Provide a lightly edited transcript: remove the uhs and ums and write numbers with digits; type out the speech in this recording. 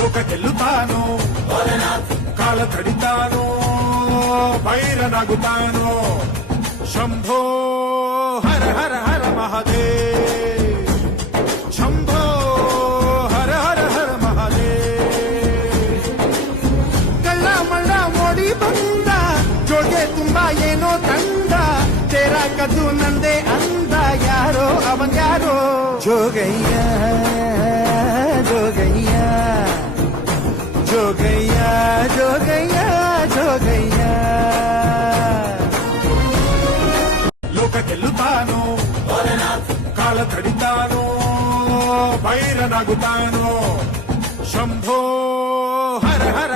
ಲೋಕ ಗೆಲ್ಲುತ್ತಾನೋ ಕಾಲ ಕಡಿತಾನೋ ಭೈರನಾಗುತ್ತಾನೋ ಶಂಭೋ ಹರ ಹರ ಹರ ಮಹಾದೇವ್ ಶಂಭೋ ಹರ ಹರ ಹರ ಮಹಾದೇವ್ ಕಳ್ಳ ಮಳ್ಳ ಮೋಡಿ ಬಂದ ಜೋಗೆ ತುಂಬಾ ಏನೋ ತಂದ ತೇರ ಕದ್ದು ನಂದೆ ಅಂದ ಯಾರೋ ಅವನ್ ಯಾರೋ ಜೋಗಯ್ಯ ಜೋಗಯ್ಯ ಜೋಗಯ್ಯ ಜೋಗಯ್ಯ ಜೋಗಯ್ಯ ಲೋಕ ಗೆಲ್ಲುತ್ತಾನೋ ಕಾಲ ಕಡಿತಾನೋ ಭೈರನಾಗುತ್ತಾನೋ ಶಂಭೋ ಹರ ಹರ